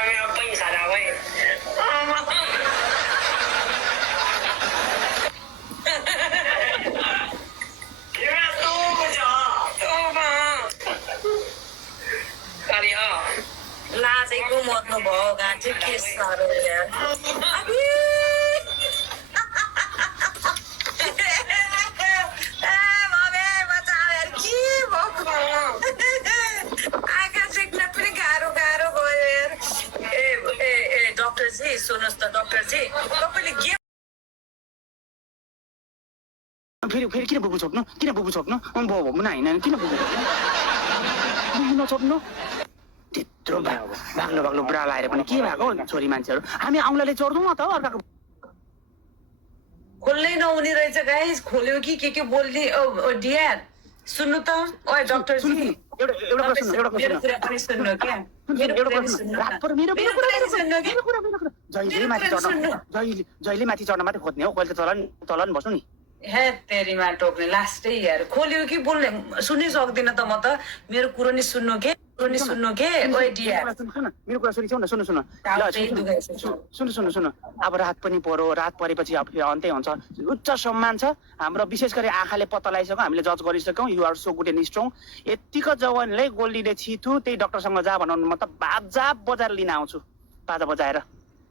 में अब पैसा लावे लाजेको मर्नु भयो गाँठी के साह्रो यार डॉक्टरजी सुन्नुहोस् त डॉक्टरजी तपाईँले के फेरि फेरि किन बुबु छोप्नु भयो भन्न होइन किन बुबु नछोप्नु त्यत्रो बाग्लो बाग्लो बुढा लाएर पनि के भएको छोरी मान्छेहरू हामी औँलाले चोर्दैनौँ त अर्काको खोल्नै नहुने रहेछ गाइस खोल्यो कि के बोल्ने डियर सुन्नु त ओए डॉक्टरजी एउटा प्रश्न मेरो कुरा पनि सुन्नु क्या मेरो कुरा पनि सुन्नु जहिले माथि चढ्न मात्रै खोज्ने हो कहिले तल नि बस्नु नि हे तेरीमा टोक्ने लास्टै यार खोल्यो कि बोल्ने सुन्नै सक्दिनँ त म त मेरो कुरो नि सुन्नु के ओए डियर मेरो कुरा सुन्नु अब रात पनि पर्यो रात परेपछि अब अन्तै हुन्छ उच्च सम्मान छ हाम्रो विशेष गरी आँखाले पत्ता लगाइसक्यौँ हामीले जज गरिसक्यौँ you are so good and strong यतिको जवानले गोल्डीले छिटो त्यही डक्टरसँग जा भनाउनु म त बाजा बजाएर लिन आउँछु बाजा बजाएर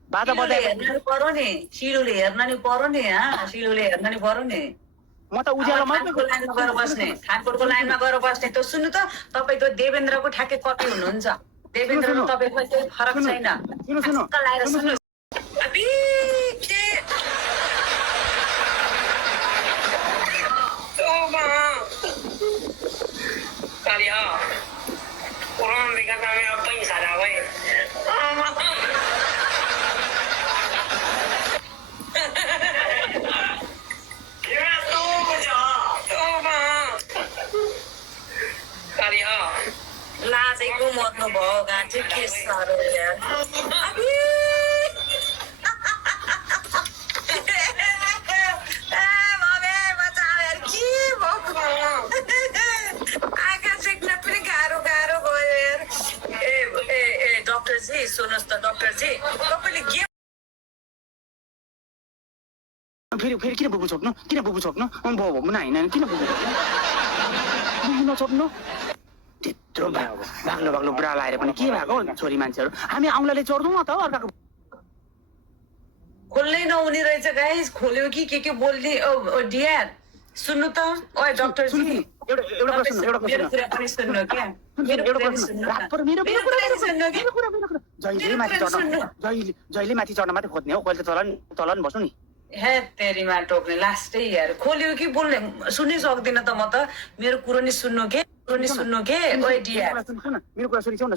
हेर्न पर्यो नि सिलुले हेर्न नि पर्यो नि सिलुले हेर्न नि पर्यो नि म त उज्यालोमा लाइनमा गएर बस्ने खानकोटको लाइनमा गएर बस्ने त सुन्नु त तपाईँ त देवेन्द्रको ठ्याक्कै कपी हुनुहुन्छ देवेन्द्र र तपाईँको केही फरक छैन लाएर सुन्नु लाजेको मर्नु भयो गाँठी के साह्रो यार डॉक्टरजी सुन्नुहोस् त डॉक्टरजी तपाईँले के फेरि किन बुबु छोप्नु भयो भन्न होइन किन बुबु नछोप्नु त्यत्रो बाग्लो बाग्लो बुढा लाएर पनि के भएको छोरी मान्छेहरू हामी औँलाले चोर्दैनौँ त अर्काको खोल्नै नहुने रहेछ गाइस खोल्यो कि के बोल्ने डियर सुन्नु त ओए डॉक्टरजी एउटा प्रश्न मेरो कुरा पनि सुन्नु क्या मेरो कुरा पनि सुन्नु जहिले माथि चढ्न मात्रै खोज्ने हो कहिले तल नि बस्नु नि हे तेरीमा टोक्ने लास्टै यार खोल्यो कि बोल्ने सुन्नै सक्दिनँ त म त मेरो कुरो नि सुन्नु के ओए डियर मेरो कुरा सुन्नु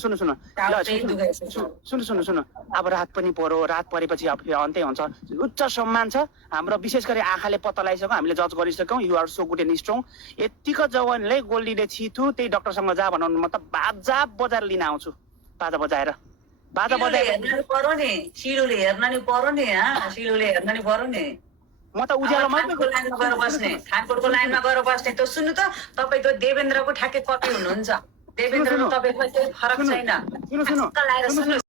अब रात पनि पर्यो रात परेपछि अब अन्तै हुन्छ उच्च सम्मान छ हाम्रो विशेष गरी आँखाले पत्ता लगाइसक्यौँ हामीले जज गरिसक्यौँ you are so good and strong यतिको जवानले गोल्डीले छिटो त्यही डक्टरसँग जा भनाउनु म त बाजा बजाएर लिन आउँछु बाजा बजाएर हेर्न पर्यो नि सिलुले हेर्न नि पर्यो नि सिलुले हेर्न नि पर्यो नि म त उज्यालोमा लाइनमा गएर बस्ने खानकोटको लाइनमा गएर बस्ने त सुन्नु त तपाईँ त देवेन्द्रको ठ्याक्कै कपी हुनुहुन्छ देवेन्द्र र तपाईँको केही फरक छैन लाएर सुन्नु